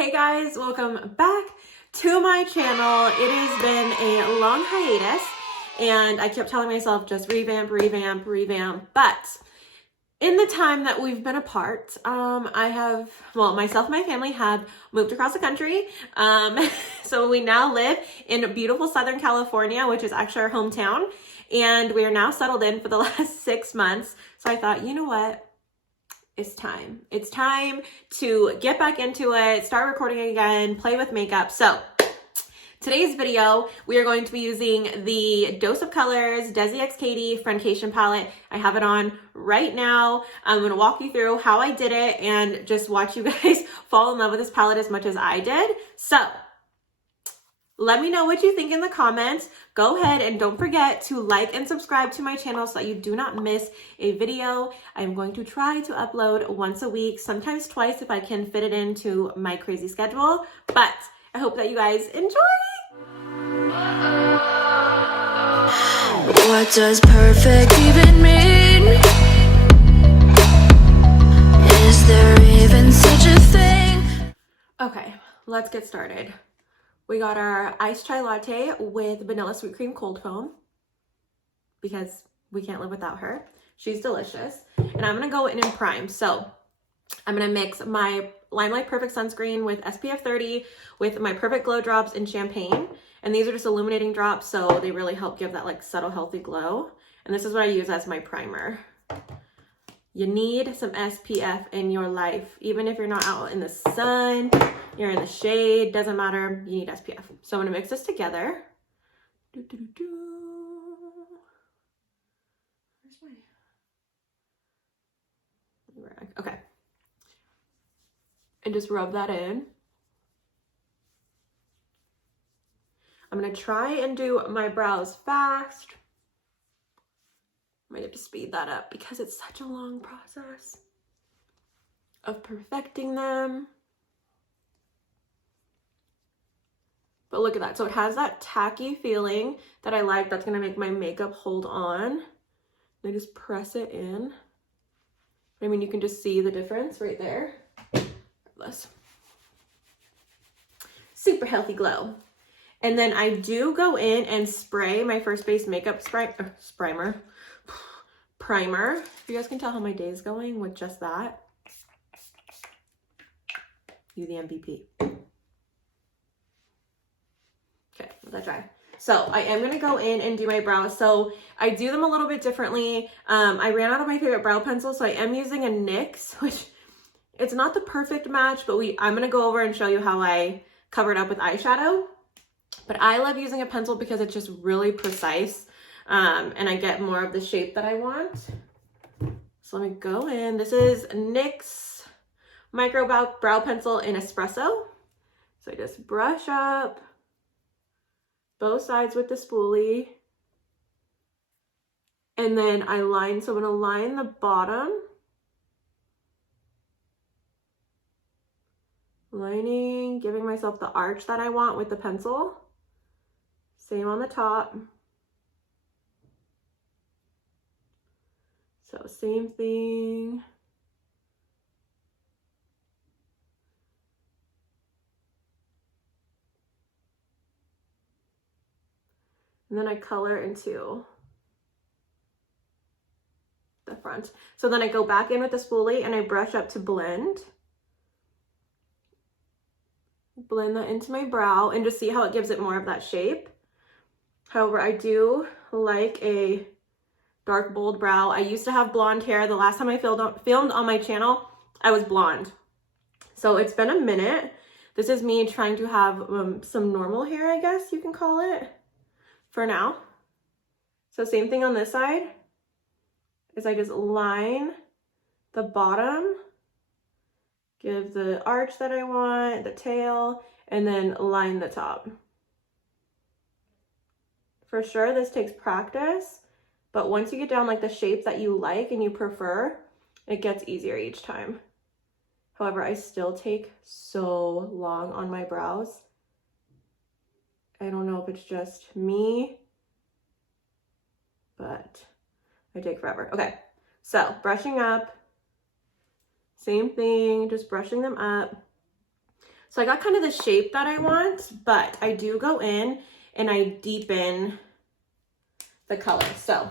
Hey guys, welcome back to my channel. It has been a long hiatus and I kept telling myself just revamp, but in the time that we've been apart, myself and my family have moved across the country. So we now live in beautiful Southern California, which is actually our hometown, and we are now settled in for the last 6 months. So I thought, you know what? It's time. It's time to get back into it, start recording again, play with makeup. So today's video, we are going to be using the Dose of Colors DesixKaty Friendcation Palette. I have it on right now. I'm going to walk you through how I did it and just watch you guys fall in love with this palette as much as I did. So let me know what you think in the comments. Go ahead and don't forget to like and subscribe to my channel so that you do not miss a video. I'm going to try to upload once a week, sometimes twice if I can fit it into my crazy schedule. But I hope that you guys enjoy. What does perfect even mean? Is there even such a thing? Okay, let's get started. We got our iced chai latte with vanilla sweet cream cold foam because we can't live without her. She's delicious. And I'm gonna go in and prime. So I'm gonna mix my Limelight Perfect Sunscreen with SPF 30 with my Perfect Glow Drops in Champagne. And these are just illuminating drops, so they really help give that like subtle, healthy glow. And this is what I use as my primer. You need some SPF in your life. Even if you're not out in the sun, you're in the shade, doesn't matter, you need SPF. So I'm gonna mix this together. Where's my rag? Okay. And just rub that in. I'm gonna try and do my brows fast. I might have to speed that up because it's such a long process of perfecting them. But look at that. So it has that tacky feeling that I like. That's gonna make my makeup hold on. I just press it in. I mean, you can just see the difference right there. This super healthy glow. And then I do go in and spray my First Base makeup primer. If you guys can tell how my day is going with just that. You the MVP. Okay, let that dry. So I am gonna go in and do my brows. So I do them a little bit differently. I ran out of my favorite brow pencil, so I am using a NYX, which it's not the perfect match, but I'm gonna go over and show you how I cover it up with eyeshadow. But I love using a pencil because it's just really precise. And I get more of the shape that I want. So let me go in. This is NYX Micro Brow Pencil in Espresso. So I just brush up both sides with the spoolie. And then I line, so I'm gonna line the bottom. Lining, giving myself the arch that I want with the pencil. Same on the top. So same thing. And then I color into the front. So then I go back in with the spoolie and I brush up to blend. Blend that into my brow and just see how it gives it more of that shape. However, I do like a dark, bold brow. I used to have blonde hair. The last time I filmed on my channel, I was blonde. So it's been a minute. This is me trying to have some normal hair, I guess you can call it, for now. So same thing on this side, is I just line the bottom, give the arch that I want, the tail, and then line the top. For sure, this takes practice, but once you get down like the shape that you like and you prefer, it gets easier each time. However, I still take so long on my brows. I don't know if it's just me, but I take forever. Okay, so brushing up, same thing, just brushing them up. So I got kind of the shape that I want, but I do go in and I deepen the color. So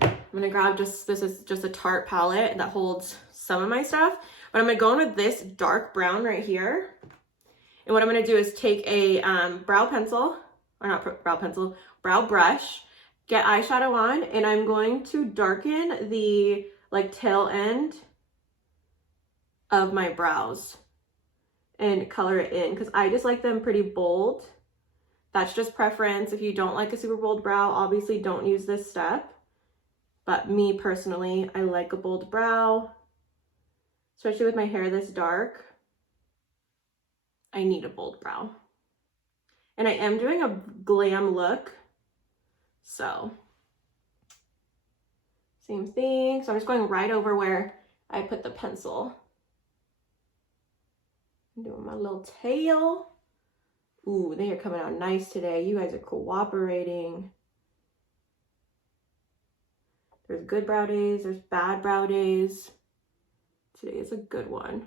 I'm gonna grab this is just a Tarte palette that holds some of my stuff, but I'm gonna go in with this dark brown right here. And what I'm gonna do is take a brow pencil, or not brow pencil, brow brush, get eyeshadow on, and I'm going to darken the like tail end of my brows and color it in, because I just like them pretty bold. That's just preference. If you don't like a super bold brow, obviously don't use this step. But me personally, I like a bold brow, especially with my hair this dark. I need a bold brow. And I am doing a glam look, so same thing. So I'm just going right over where I put the pencil. I'm doing my little tail. Ooh, they are coming out nice today. You guys are cooperating. There's good brow days, there's bad brow days. Today is a good one.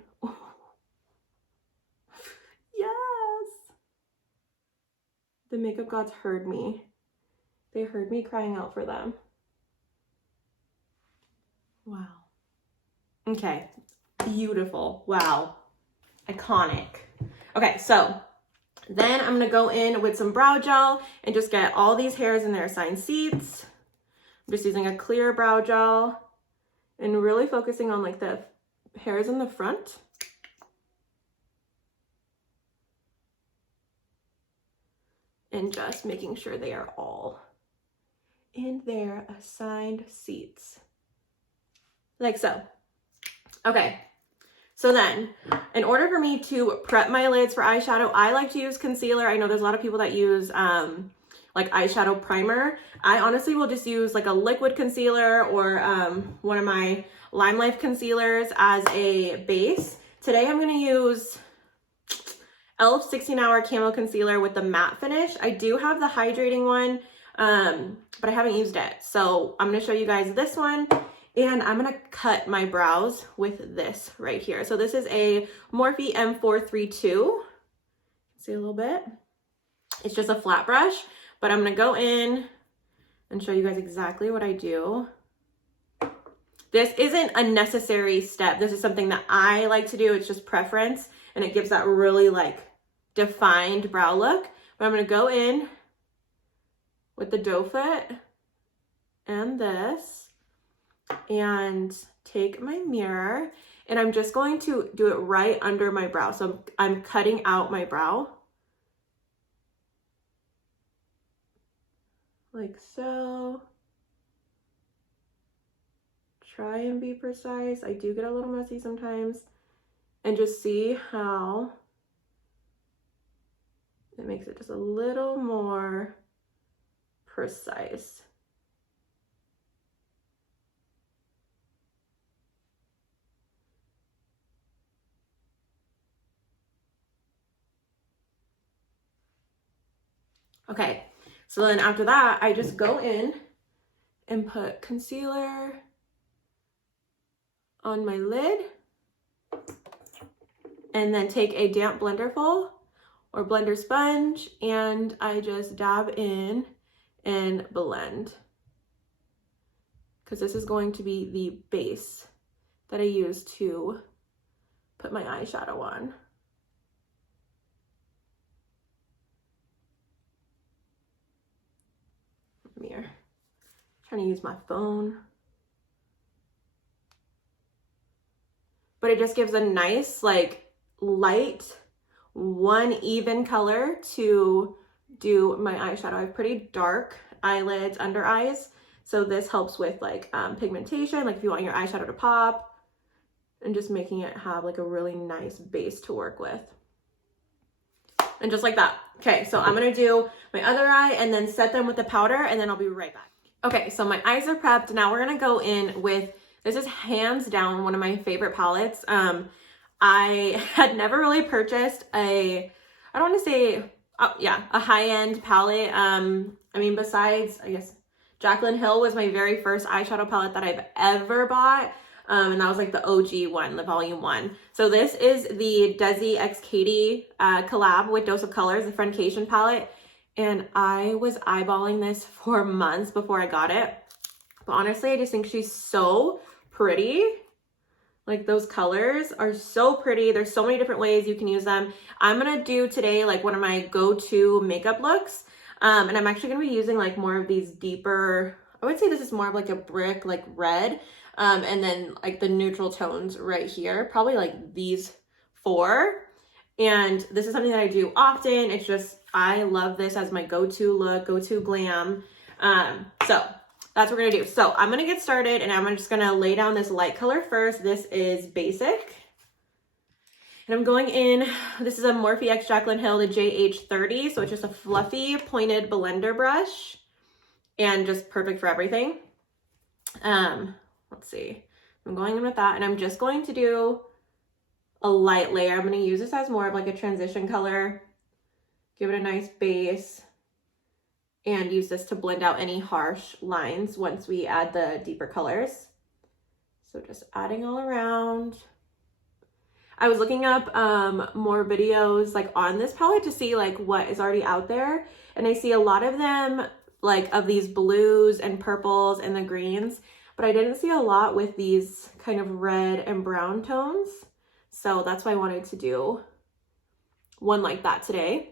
Yes! The makeup gods heard me. They heard me crying out for them. Wow. Okay, beautiful. Wow. Iconic. Okay, so then I'm gonna go in with some brow gel and just get all these hairs in their assigned seats. I'm just using a clear brow gel and really focusing on like the hairs in the front. And just making sure they are all in their assigned seats. Like so. Okay. So then, in order for me to prep my lids for eyeshadow, I like to use concealer. I know there's a lot of people that use like eyeshadow primer. I honestly will just use like a liquid concealer or one of my Lime Life concealers as a base. Today I'm gonna use Elf 16-Hour Camo Concealer with the matte finish. I do have the hydrating one, but I haven't used it. So I'm gonna show you guys this one. And I'm gonna cut my brows with this right here. So this is a Morphe M432. See a little bit? It's just a flat brush, but I'm gonna go in and show you guys exactly what I do. This isn't a necessary step. This is something that I like to do. It's just preference, and it gives that really like defined brow look. But I'm gonna go in with the doe foot and this, and take my mirror, and I'm just going to do it right under my brow. So I'm cutting out my brow like so. Try and be precise. I do get a little messy sometimes, and just see how it makes it just a little more precise. Okay, so then after that, I just go in and put concealer on my lid, and then take a damp blenderful or blender sponge, and I just dab in and blend, because this is going to be the base that I use to put my eyeshadow on. Mirror. Trying to use my phone. But it just gives a nice, like, light, one even color to do my eyeshadow. I have pretty dark eyelids, under eyes, so this helps with like pigmentation, like if you want your eyeshadow to pop, and just making it have like a really nice base to work with. And just like that. Okay, so I'm gonna do my other eye and then set them with the powder, and then I'll be right back. Okay, so my eyes are prepped. Now we're gonna go in with, this is hands down one of my favorite palettes. I had never really purchased a, I don't want to say, a high-end palette. I mean, besides, I guess, Jaclyn Hill was my very first eyeshadow palette that I've ever bought. And that was like the OG one, the volume 1. So this is the DesixKaty collab with Dose of Colors, the Friendcation Palette. And I was eyeballing this for months before I got it. But honestly, I just think she's so pretty. Like those colors are so pretty. There's so many different ways you can use them. I'm gonna do today like one of my go-to makeup looks. And I'm actually gonna be using like more of these deeper, I would say this is more of like a brick, like red. And then like the neutral tones right here, probably like these 4. And this is something that I do often. It's just, I love this as my go-to look, go-to glam. So that's what we're gonna do. So I'm gonna get started and I'm just gonna lay down this light color first. This is Basic. And I'm going in, this is a Morphe X Jaclyn Hill, the JH30. So it's just a fluffy pointed blender brush and just perfect for everything. Let's see. I'm going in with that and I'm just going to do a light layer. I'm gonna use this as more of like a transition color. Give it a nice base. And use this to blend out any harsh lines once we add the deeper colors. So just adding all around. I was looking up more videos like on this palette to see like what is already out there. And I see a lot of them like of these blues and purples and the greens, but I didn't see a lot with these kind of red and brown tones. So that's why I wanted to do one like that today.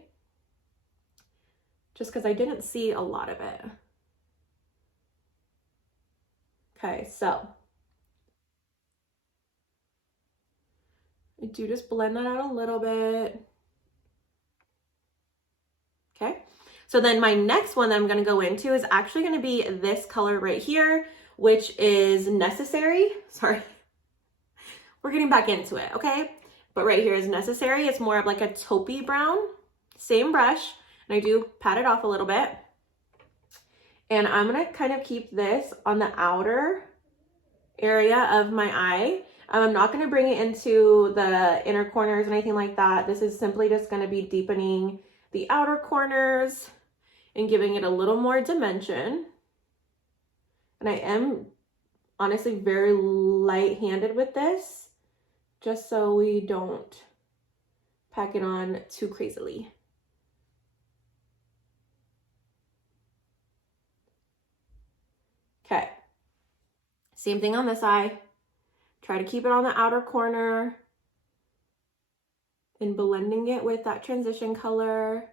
Just because I didn't see a lot of it. Okay, so I do just blend that out a little bit. Okay, so then my next one that I'm gonna go into is actually gonna be this color right here, which is Necessary. Sorry, we're getting back into it, okay? But right here is Necessary. It's more of like a taupey brown, same brush. And I do pat it off a little bit. And I'm gonna kind of keep this on the outer area of my eye. I'm not gonna bring it into the inner corners or anything like that. This is simply just gonna be deepening the outer corners and giving it a little more dimension. And I am honestly very light-handed with this, just so we don't pack it on too crazily. Okay, same thing on this eye. Try to keep it on the outer corner and blending it with that transition color.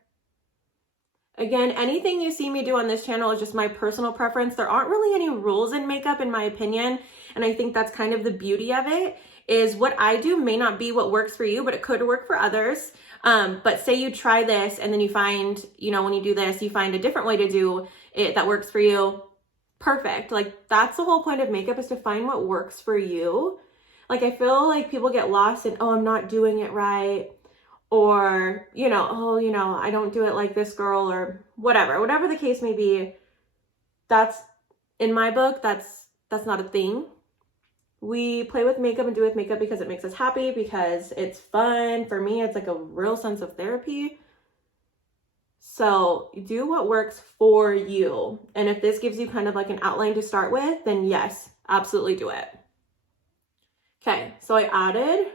Again, anything you see me do on this channel is just my personal preference. There aren't really any rules in makeup in my opinion. And I think that's kind of the beauty of it, is what I do may not be what works for you, but it could work for others. But say you try this and then you find, you know, when you do this, you find a different way to do it that works for you. Perfect. Like that's the whole point of makeup, is to find what works for you. Like I feel like people get lost in, oh, I'm not doing it right. Or, you know, oh, you know, I don't do it like this girl, or whatever the case may be. That's, in my book, that's not a thing. We play with makeup and do with makeup because it makes us happy, because it's fun. For me, it's like a real sense of therapy. So do what works for you. And if this gives you kind of like an outline to start with, then yes, absolutely do it. Okay, so I added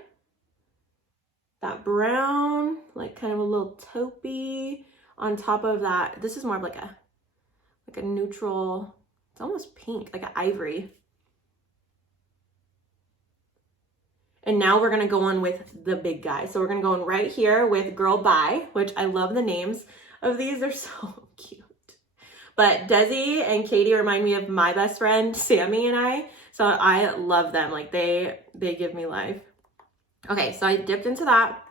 that brown, like kind of a little taupey on top of that. This is more of like a neutral, it's almost pink, like an ivory. And now we're gonna go on with the big guy. So we're gonna go in right here with Girl Bye, which I love the names of these. They're so cute. But Desi and Katie remind me of my best friend, Sammy, and I. So I love them. Like they give me life. Okay, so I dipped into that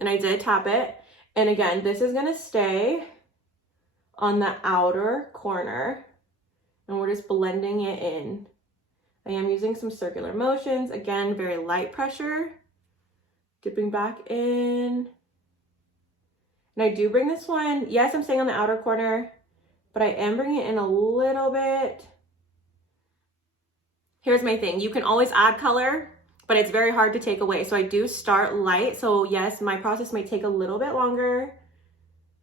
and I did tap it. And again, this is gonna stay on the outer corner and we're just blending it in. I am using some circular motions. Again, very light pressure. Dipping back in. And I do bring this one, yes, I'm staying on the outer corner, but I am bringing it in a little bit. Here's my thing. You can always add color, but it's very hard to take away. So I do start light. So yes, my process might take a little bit longer,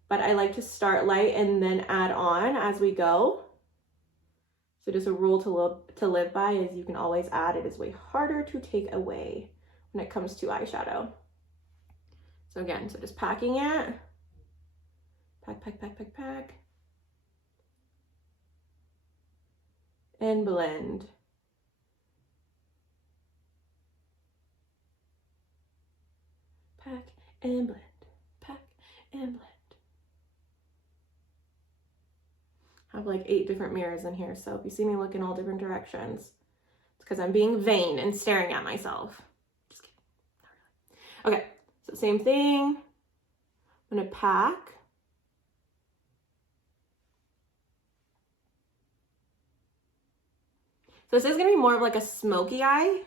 but I like to start light and then add on as we go. So just a rule to live by is you can always add. It is way harder to take away when it comes to eyeshadow. So again, so just packing it. Pack, pack, pack, pack, pack. And blend. Pack and blend. Pack and blend. I have like 8 different mirrors in here, so if you see me look in all different directions, it's because I'm being vain and staring at myself. Just kidding. Not really. Okay, so same thing. I'm gonna pack. So this is gonna be more of like a smoky eye,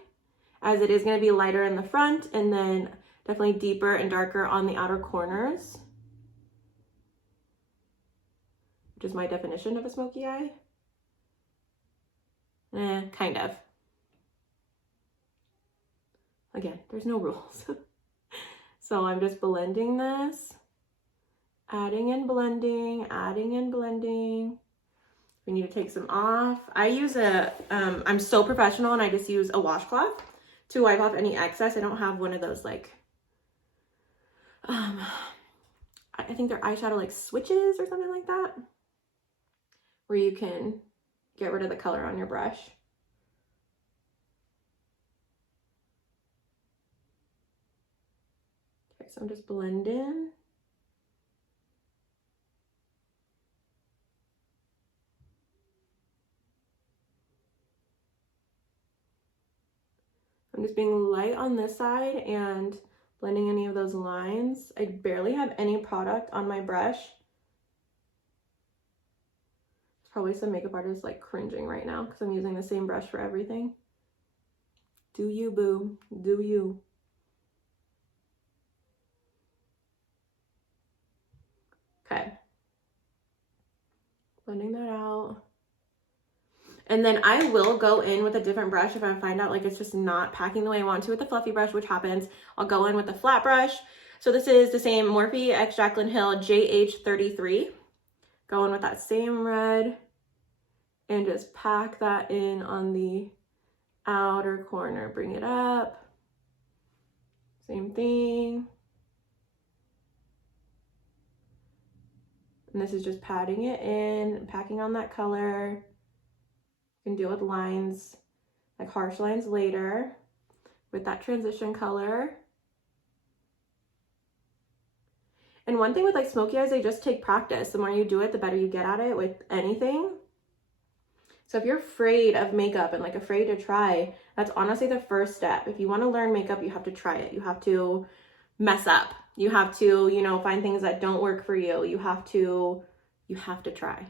as it is gonna be lighter in the front and then definitely deeper and darker on the outer corners, which is my definition of a smoky eye. Kind of. Again, there's no rules. So I'm just blending this, adding and blending, adding and blending. We need to take some off. I use I'm so professional and I just use a washcloth to wipe off any excess. I don't have one of those like, I think they're eyeshadow like switches or something like that, where you can get rid of the color on your brush. Okay, so I'm just blending. I'm just being light on this side and blending any of those lines. I barely have any product on my brush. There's probably some makeup artists like cringing right now because I'm using the same brush for everything. Do you, boo? Do you? Okay. Blending that out. And then I will go in with a different brush if I find out like it's just not packing the way I want to with the fluffy brush, which happens. I'll go in with the flat brush. So this is the same Morphe x Jaclyn Hill JH33. Go in with that same red and just pack that in on the outer corner. Bring it up. Same thing. And this is just patting it in, packing on that color. You can deal with lines, like harsh lines later with that transition color. And one thing with like smoky eyes, they just take practice. The more you do it, the better you get at it with anything. So if you're afraid of makeup and like afraid to try, that's honestly the first step. If you want to learn makeup, you have to try it. You have to mess up. You have to, you know, find things that don't work for you. You have to try.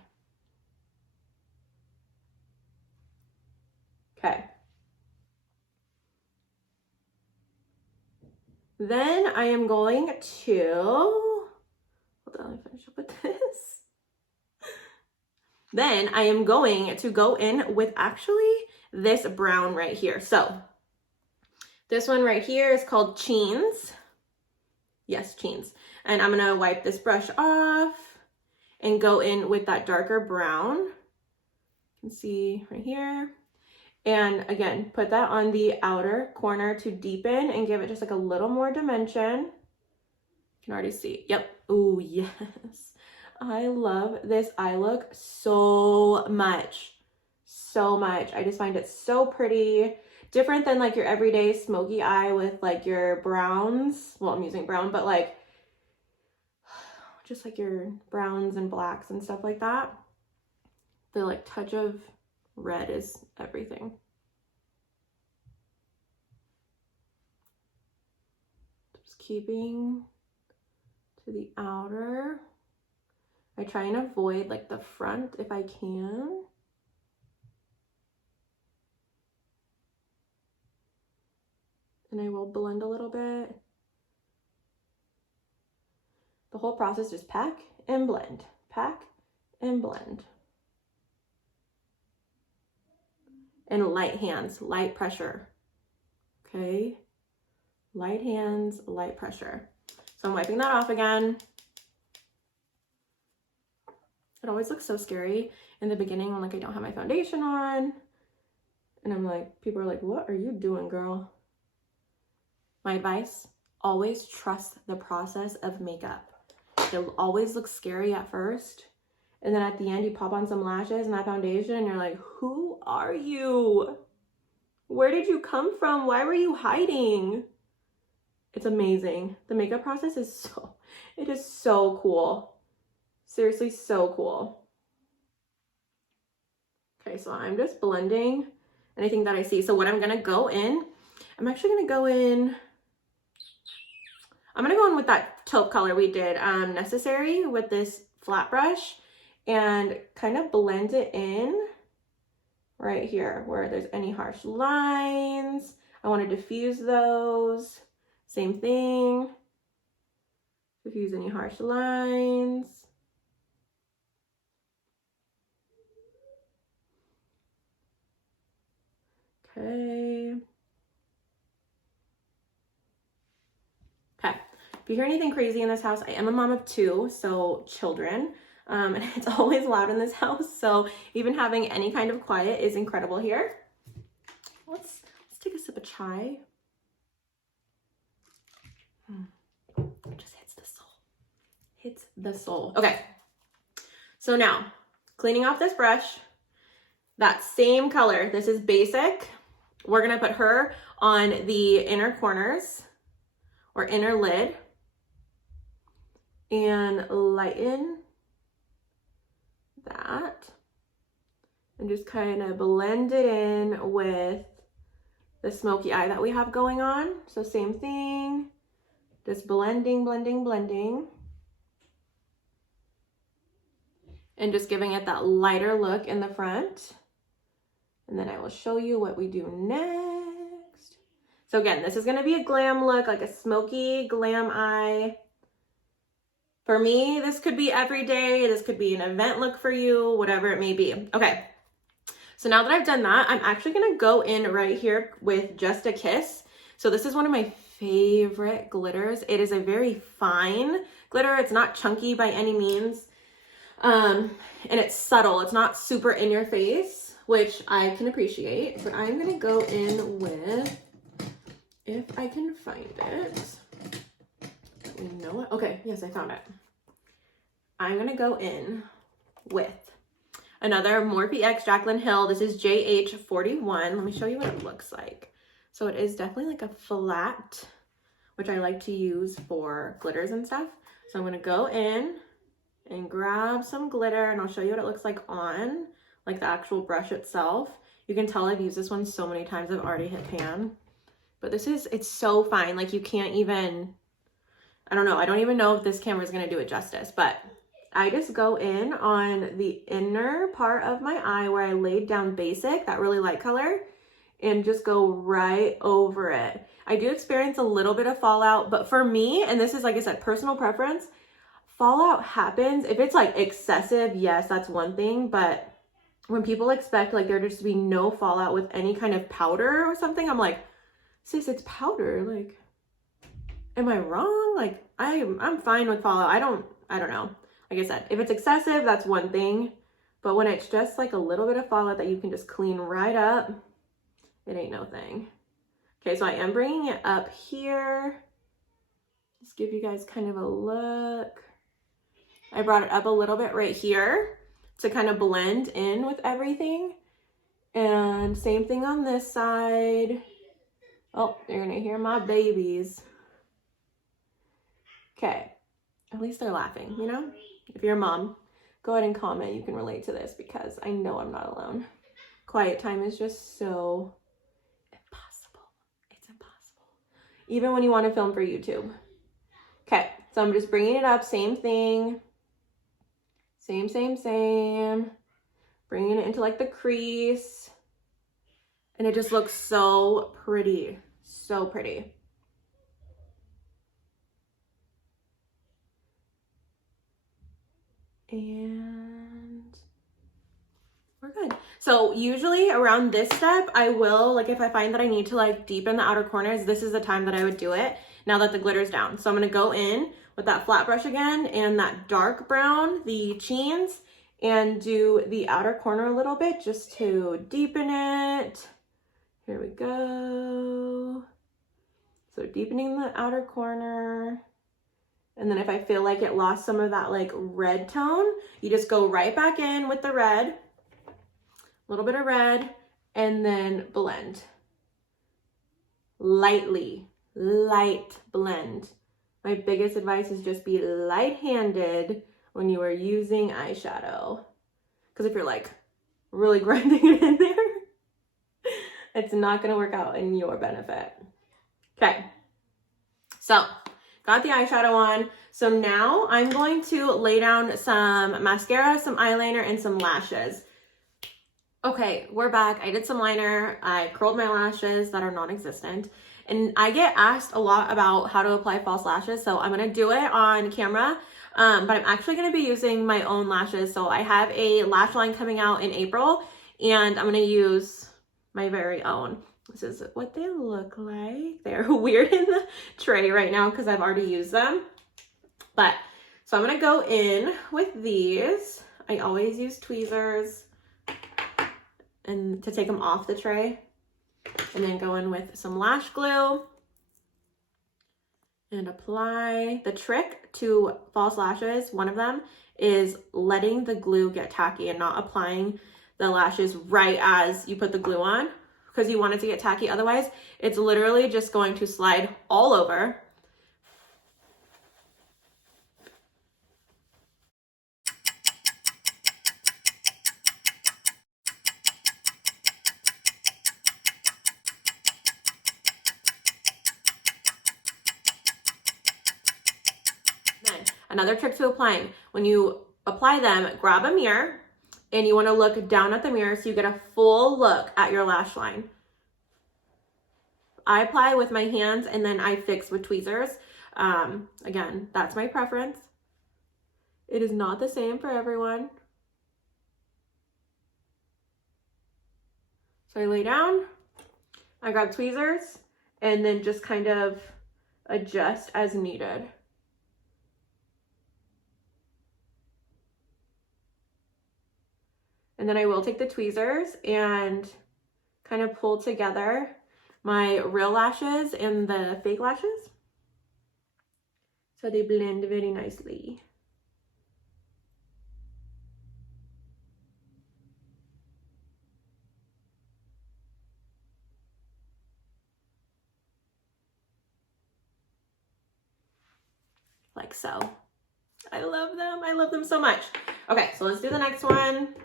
Okay. Then I am going to, hold on, let me finish up with this. Then I am going to go in with actually this brown right here. So this one right here is called Cheens. Yes, Cheens. And I'm gonna wipe this brush off and go in with that darker brown. You can see right here. And again, put that on the outer corner to deepen and give it just like a little more dimension. You can already see. Yep. Oh, yes. I love this eye look so much. So much. I just find it so pretty. Different than like your everyday smoky eye with like your browns. Well, I'm using brown, but like just like your browns and blacks and stuff like that. The like touch of red is everything. Just keeping to the outer. I try and avoid like the front if I can. And I will blend a little bit. The whole process, just pack and blend, pack and blend. And light hands, light pressure, okay? Light hands, light pressure. So I'm wiping that off again. It always looks so scary in the beginning when like I don't have my foundation on. And I'm like, people are like, what are you doing, girl? My advice, always trust the process of makeup. It always looks scary at first. And then at the end, you pop on some lashes and that foundation and you're like, who are you? Where did you come from? Why were you hiding? It's amazing. The makeup process is it is so cool. Seriously, so cool. Okay, so I'm just blending anything that I see. So what I'm gonna go in, I'm actually gonna go in, I'm gonna go in with that taupe color we did, Necessary, with this flat brush and kind of blend it in right here where there's any harsh lines. I want to diffuse those. Same thing. Diffuse any harsh lines. Okay. Okay. If you hear anything crazy in this house, I am a mom of 2, so children. And it's always loud in this house, so even having any kind of quiet is incredible here. Let's take a sip of chai. It just hits the soul. Hits the soul. Okay, so now cleaning off this brush, that same color, this is Basic. We're gonna put her on the inner corners or inner lid and lighten that and just kind of blend it in with the smoky eye that we have going on. So same thing, just blending, blending, blending, and just giving it that lighter look in the front. And then I will show you what we do next. So again, this is going to be a glam look, like a smoky glam eye. For me, this could be every day. This could be an event look for you, whatever it may be. Okay, so now that I've done that, I'm actually gonna go in right here with Just a Kiss. So this is one of my favorite glitters. It is a very fine glitter. It's not chunky by any means. And it's subtle. It's not super in your face, which I can appreciate. But I'm gonna go in with, if I can find it. You know what? Okay, yes, I found it. I'm gonna go in with another Morphe X Jaclyn Hill. This is JH41. Let me show you what it looks like. So it is definitely like a flat, which I like to use for glitters and stuff. So I'm gonna go in and grab some glitter and I'll show you what it looks like on, like the actual brush itself. You can tell I've used this one so many times, I've already hit pan. But this is, it's so fine, like you can't even, I don't know. I don't even know if this camera is going to do it justice, but I just go in on the inner part of my eye where I laid down Basic, that really light color, and just go right over it. I do experience a little bit of fallout, but for me, and this is, like I said, personal preference, fallout happens. If it's like excessive, yes, that's one thing, but when people expect like there just to be no fallout with any kind of powder or something, I'm like, sis, it's powder, like, am I wrong? Like, I'm fine with fallout. I don't know. Like I said, if it's excessive, that's one thing. But when it's just like a little bit of fallout that you can just clean right up, it ain't no thing. Okay, so I am bringing it up here. Just give you guys kind of a look. I brought it up a little bit right here to kind of blend in with everything. And same thing on this side. Oh, you're gonna hear my babies. Okay, at least they're laughing, you know? If you're a mom, go ahead and comment. You can relate to this because I know I'm not alone. Quiet time is just so impossible. It's impossible. Even when you want to film for YouTube. Okay, so I'm just bringing it up. Same thing. Same. Bringing it into like the crease. And it just looks so pretty. So pretty. And we're good. So usually around this step, I will, like if I find that I need to like deepen the outer corners, this is the time that I would do it now that the glitter's down. So I'm going to go in with that flat brush again and that dark brown, the Cheens, and do the outer corner a little bit just to deepen it. Here we go. So deepening the outer corner. And then if I feel like it lost some of that like red tone, you just go right back in with the red, a little bit of red, and then blend. Lightly, light blend. My biggest advice is just be light-handed when you are using eyeshadow. Because if you're like really grinding it in there, it's not gonna work out in your benefit. Okay, so got the eyeshadow on. So now I'm going to lay down some mascara, some eyeliner, and some lashes. Okay, we're back. I did some liner. I curled my lashes that are non-existent. And I get asked a lot about how to apply false lashes. So I'm going to do it on camera. But I'm actually going to be using my own lashes. So I have a lash line coming out in April. And I'm going to use my very own. This is what they look like. They're weird in the tray right now because I've already used them. But, so I'm going to go in with these. I always use tweezers and to take them off the tray. And then go in with some lash glue. And apply. The trick to false lashes, one of them, is letting the glue get tacky and not applying the lashes right as you put the glue on, because you want it to get tacky. Otherwise, it's literally just going to slide all over. Then another trick to applying, when you apply them, grab a mirror and you want to look down at the mirror so you get a full look at your lash line. I apply with my hands and then I fix with tweezers. Again, that's my preference. It is not the same for everyone. So I lay down, I grab tweezers, and then just kind of adjust as needed. And then I will take the tweezers and kind of pull together my real lashes and the fake lashes, so they blend very nicely. Like so. I love them. I love them so much. Okay, so let's do the next one.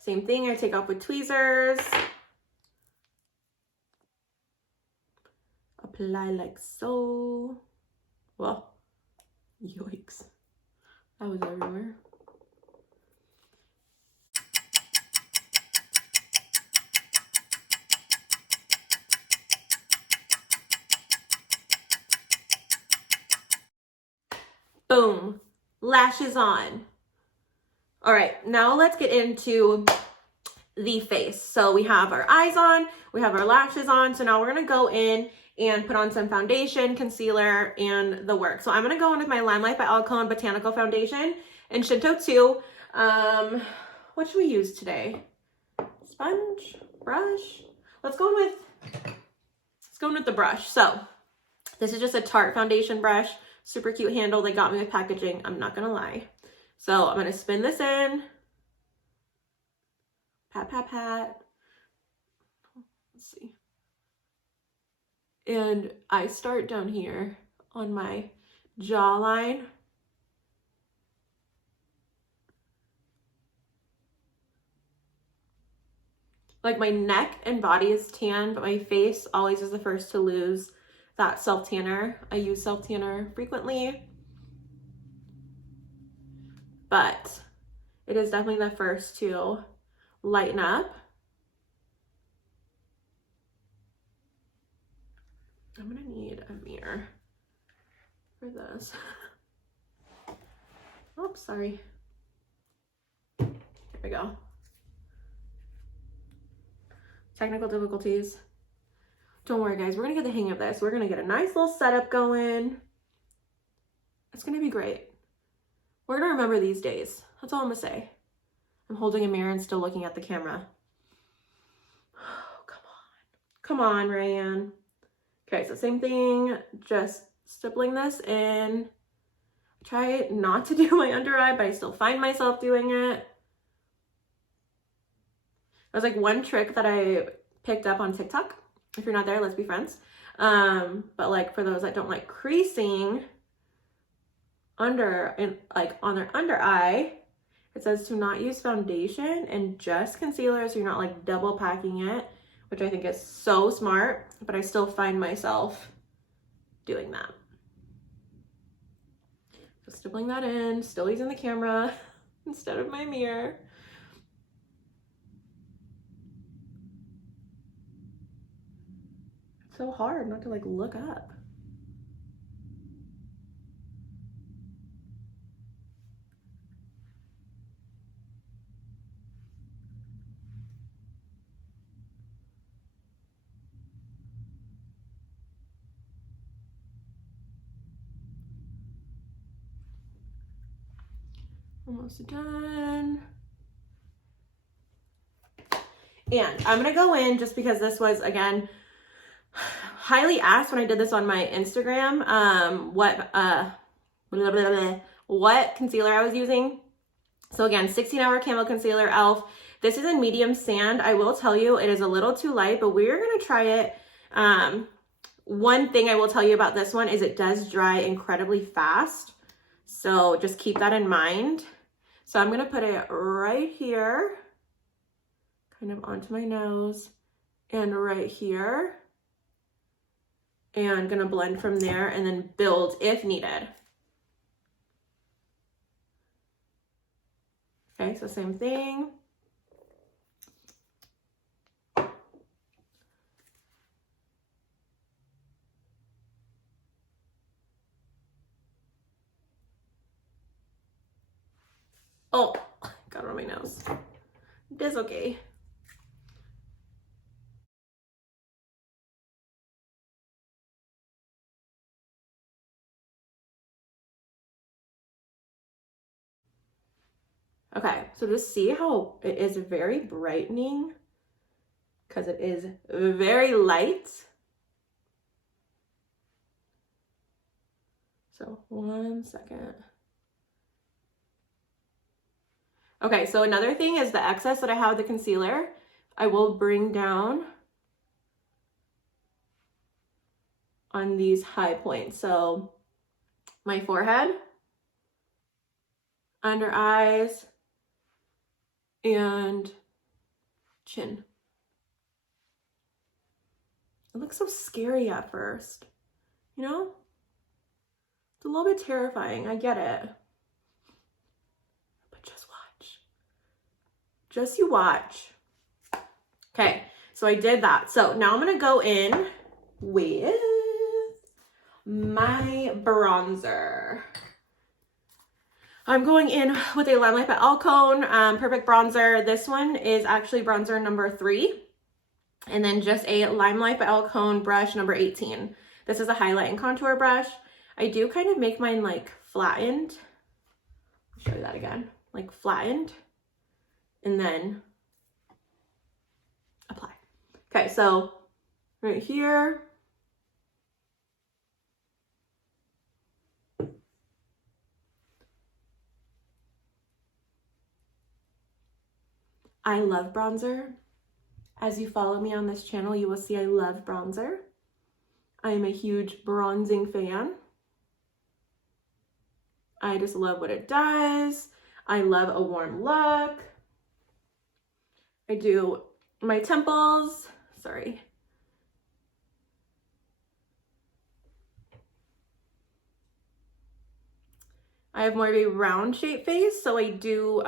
Same thing, I take off with tweezers. Apply like so. Well, yikes. That was everywhere. Boom, lashes on. All right, now let's get into the face. So we have our eyes on, we have our lashes on. So now we're gonna go in and put on some foundation, concealer, and the work. So I'm gonna go in with my Limelight by Alcone Botanical Foundation in Shinto 2. What should we use today? Sponge, brush? Let's go in with the brush. So this is just a Tarte foundation brush, super cute handle. They got me with packaging, I'm not gonna lie. So I'm gonna spin this in. Pat, pat, pat. Let's see. And I start down here on my jawline. Like my neck and body is tan, but my face always is the first to lose that self-tanner. I use self-tanner frequently, but it is definitely the first to lighten up. I'm gonna need a mirror for this. Oops, sorry. Here we go. Technical difficulties. Don't worry, guys. We're gonna get the hang of this. We're gonna get a nice little setup going. It's gonna be great. We're gonna remember these days. That's all I'm gonna say. I'm holding a mirror and still looking at the camera. Oh, come on, Ryan. Okay, so same thing, just stippling this in. Try not to do my under eye, but I still find myself doing it. There's like one trick that I picked up on TikTok. If you're not there, let's be friends. But like for those that don't like creasing on their under eye, it says to not use foundation and just concealer, so you're not like double packing it, which I think is so smart, but I still find myself doing that. So stippling that in, still using the camera instead of my mirror. It's so hard not to like look up. Almost done. And I'm gonna go in, just because this was, again, highly asked when I did this on my Instagram, what concealer I was using. So again, 16-hour Camel Concealer Elf. This is in medium sand. I will tell you, it is a little too light, but we're gonna try it. One thing I will tell you about this one is it does dry incredibly fast. So just keep that in mind. So I'm gonna put it right here, kind of onto my nose, and right here. And gonna blend from there and then build if needed. Okay, so same thing. Oh, got it on my nose. It's okay. Okay, so just see how it is very brightening because it is very light. So 1 second. Okay, so another thing is the excess that I have with the concealer, I will bring down on these high points. So my forehead, under eyes, and chin. It looks so scary at first, you know? It's a little bit terrifying, I get it. But just watch. Just you watch. Okay, so I did that. So now I'm gonna go in with my bronzer. I'm going in with a Limelight by Alcone Perfect Bronzer. This one is actually bronzer number 3. And then just a Limelight by Alcone brush number 18. This is a highlight and contour brush. I do kind of make mine like flattened. I'll show you that again. Like flattened. And then apply. Okay, so right here. I love bronzer. As you follow me on this channel, you will see I love bronzer. I am a huge bronzing fan. I just love what it does. I love a warm look. I do my temples, sorry. I have more of a round shape face, so I do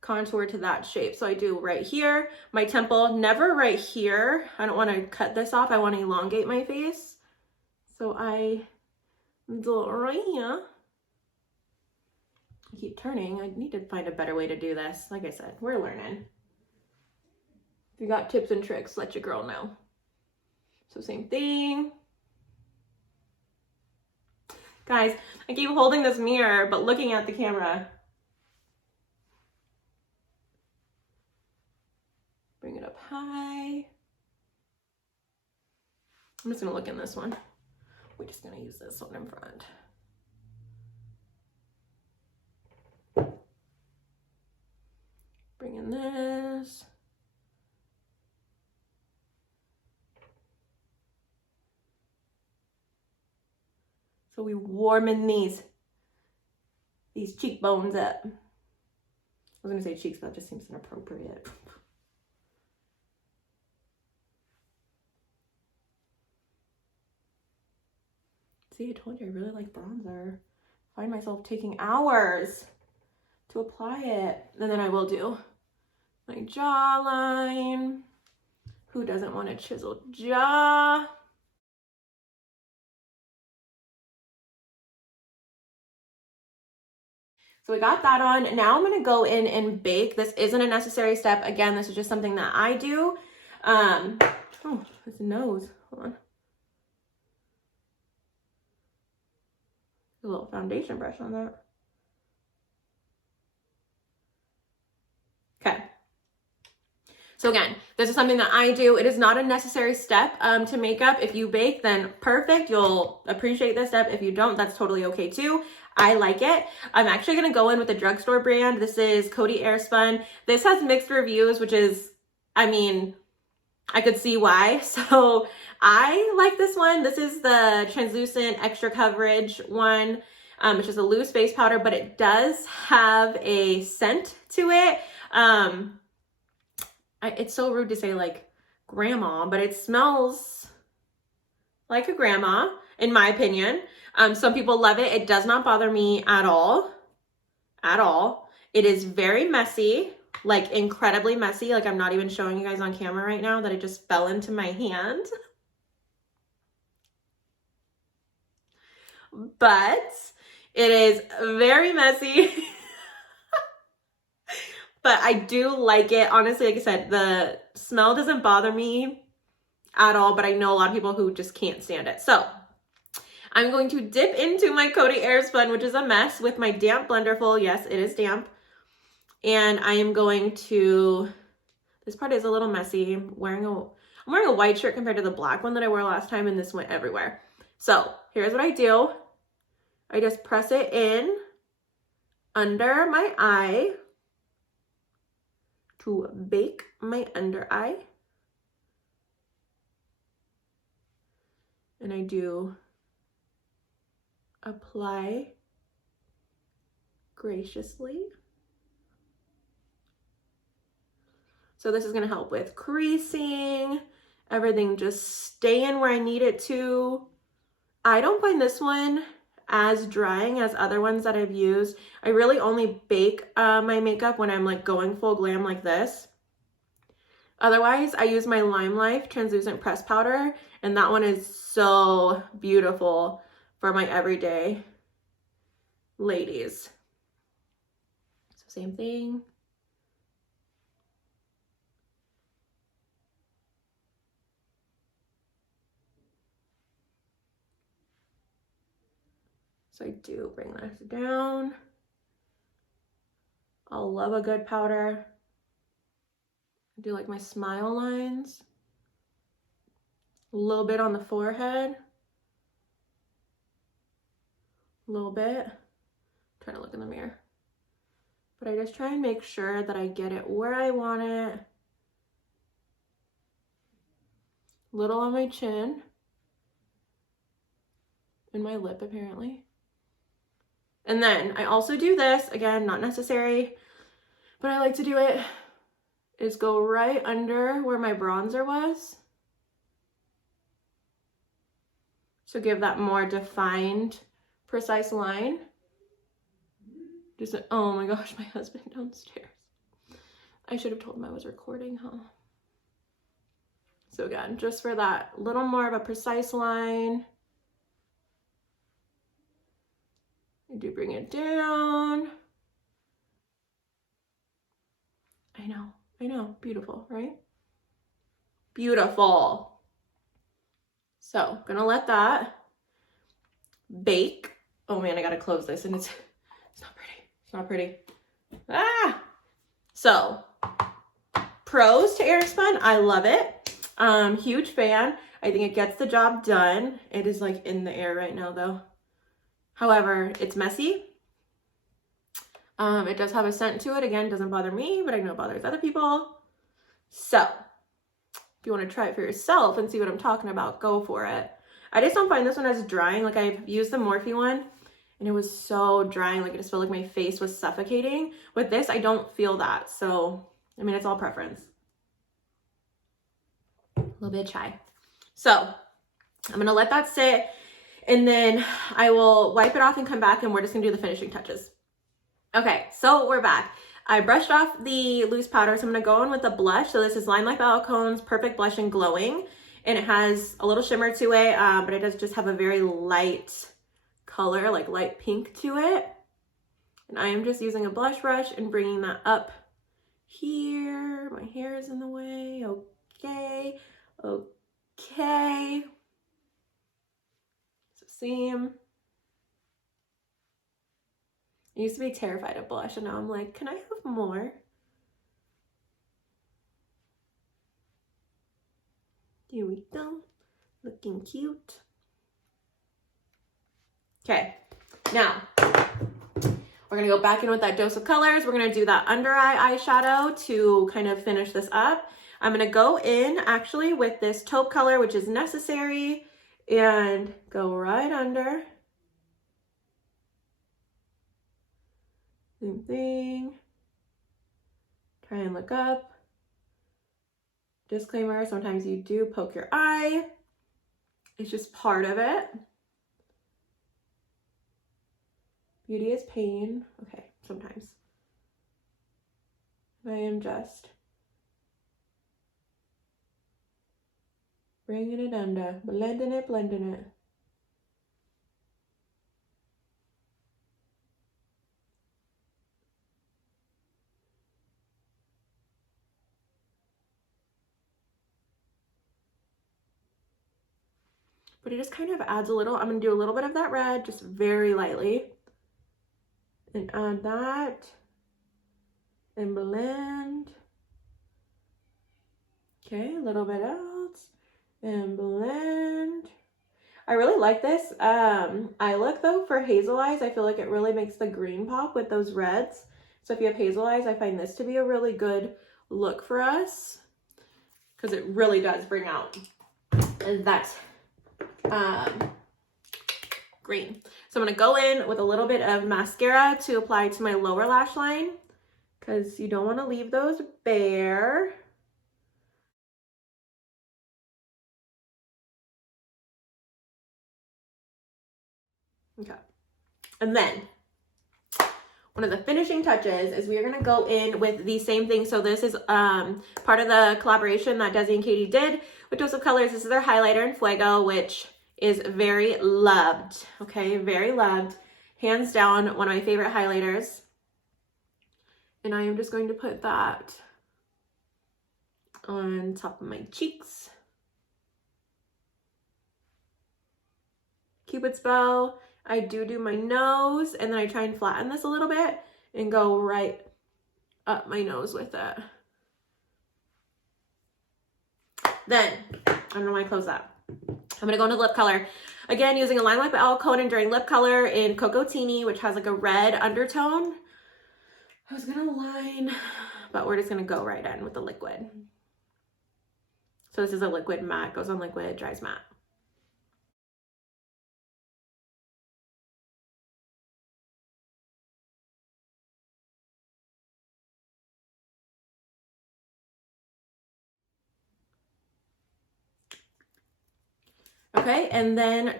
contour to that shape. So I do right here, my temple, never right here. I don't want to cut this off. I want to elongate my face. So I do it right here. I keep turning. I need to find a better way to do this. Like I said, we're learning. If you got tips and tricks, let your girl know. So same thing. Guys, I keep holding this mirror, but looking at the camera. I'm just gonna look in this one. We're just gonna use this one in front. Bring in this. So we warming these cheekbones up. I was gonna say cheeks, but that just seems inappropriate. See, I told you I really like bronzer. I find myself taking hours to apply it. And then I will do my jawline. Who doesn't want a chiseled jaw? So we got that on. Now I'm gonna go in and bake. This isn't a necessary step. Again, this is just something that I do. Oh, his nose, hold on. A little foundation brush on that. Okay. So again, this is something that I do. It is not a necessary step to makeup. If you bake, then perfect. You'll appreciate this step. If you don't, that's totally okay too. I like it. I'm actually going to go in with a drugstore brand. This is Cody Airspun. This has mixed reviews, which is, I mean, I could see why. So I like this one. This is the translucent extra coverage one, which is a loose face powder, but it does have a scent to it. It's so rude to say like grandma, but it smells like a grandma, in my opinion. Some people love it. It does not bother me at all. At all. It is very messy, like incredibly messy. Like I'm not even showing you guys on camera right now that it just fell into my hand. But it is very messy. But I do like it. Honestly, like I said, the smell doesn't bother me at all, but I know a lot of people who just can't stand it. So I'm going to dip into my Cody Airspun, which is a mess, with my damp blenderful. Yes, it is damp. And I am going to, this part is a little messy. I'm wearing a white shirt compared to the black one that I wore last time, and this went everywhere. So here's what I do. I just press it in under my eye to bake my under eye. And I do apply graciously. So this is going to help with creasing, everything just staying where I need it to. I don't find this one as drying as other ones that I've used. I really only bake my makeup when I'm like going full glam like this. Otherwise, I use my Lime Life translucent press powder, and that one is so beautiful for my everyday ladies. So same thing. So I do bring this down. I'll love a good powder. I do like my smile lines. A little bit on the forehead. A little bit. I'm trying to look in the mirror. But I just try and make sure that I get it where I want it. A little on my chin. And my lip, apparently. And then I also do this, again, not necessary, but I like to do it, is go right under where my bronzer was. So give that more defined, precise line. Just, oh my gosh, my husband downstairs. I should have told him I was recording, huh? So again, just for that little more of a precise line. I do bring it down. I know, beautiful, right? Beautiful. So, gonna let that bake. Oh man, I gotta close this, and it's not pretty. It's not pretty. Ah! So, pros to Airspun, I love it. Huge fan. I think it gets the job done. It is like in the air right now though. However, it's messy. It does have a scent to it. Again, doesn't bother me, but I know it bothers other people. So if you want to try it for yourself and see what I'm talking about, go for it. I just don't find this one as drying. Like I've used the Morphe one and it was so drying. Like I just felt like my face was suffocating. With this, I don't feel that. So, I mean, it's all preference. A little bit shy. So I'm going to let that sit and then I will wipe it off and come back and we're just going to do the finishing touches. Okay, so we're back. I brushed off the loose powder, so I'm going to go in with a blush. So this is Limelight Balcones Perfect Blush and Glowing. And it has a little shimmer to it, but it does just have a very light color, like light pink to it. And I am just using a blush brush and bringing that up here. My hair is in the way. Okay. Okay. So same. I used to be terrified of blush and now I'm like, can I have more? Here we go. Looking cute. Okay, now we're gonna go back in with that dose of colors. We're gonna do that under eye eyeshadow to kind of finish this up. I'm gonna go in actually with this taupe color, which is Necessary, and go right under. Same thing. Try and look up. Disclaimer, sometimes you do poke your eye. It's just part of it. Beauty is pain. Okay, sometimes. I am just bringing it under, blending it, blending it. But it just kind of adds a little, I'm going to do a little bit of that red, just very lightly. And add that. And blend. Okay, a little bit else. And blend. I really like this eye look though for hazel eyes. I feel like it really makes the green pop with those reds. So if you have hazel eyes, I find this to be a really good look for us. Because it really does bring out that green. So I'm going to go in with a little bit of mascara to apply to my lower lash line because you don't want to leave those bare. Okay. And then one of the finishing touches is we are going to go in with the same thing. So this is part of the collaboration that Desi and Katy did with Dose of Colors. This is their highlighter in Fuego, which is very loved. Okay, very loved. Hands down, one of my favorite highlighters. And I am just going to put that on top of my cheeks. Cupid's bow. I do my nose, and then I try and flatten this a little bit and go right up my nose with it. Then, I don't know why I closed that. I'm going to go into lip color. Again, using a Limelight Balcone Enduring Lip Color in Cocoa Teeny, which has like a red undertone. I was going to line, but we're just going to go right in with the liquid. So this is a liquid matte, goes on liquid, dries matte. Okay, and then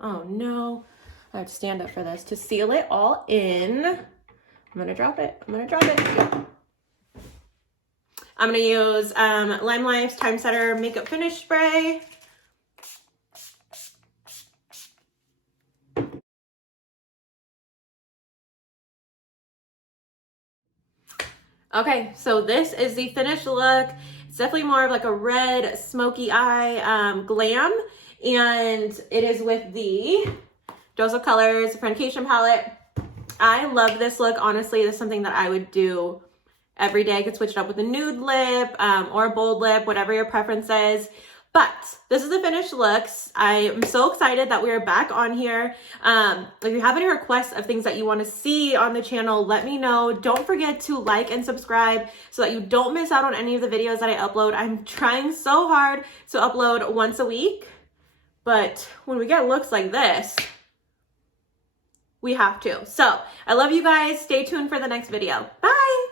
oh no, I have to stand up for this, to seal it all in, I'm gonna drop it, Yeah. I'm gonna use Limelife's Time Setter Makeup Finish Spray. Okay, so this is the finished look. It's definitely more of like a red smoky eye glam, and it is with the Dose of Colors Friendcation Palette. I love this look. Honestly, this is something that I would do every day. I could switch it up with a nude lip or a bold lip, whatever your preference is. But this is the finished looks. I am so excited that we are back on here. If you have any requests of things that you want to see on the channel, let me know. Don't forget to like and subscribe so that you don't miss out on any of the videos that I upload. I'm trying so hard to upload once a week, but when we get looks like this, we have to. So I love you guys. Stay tuned for the next video. Bye.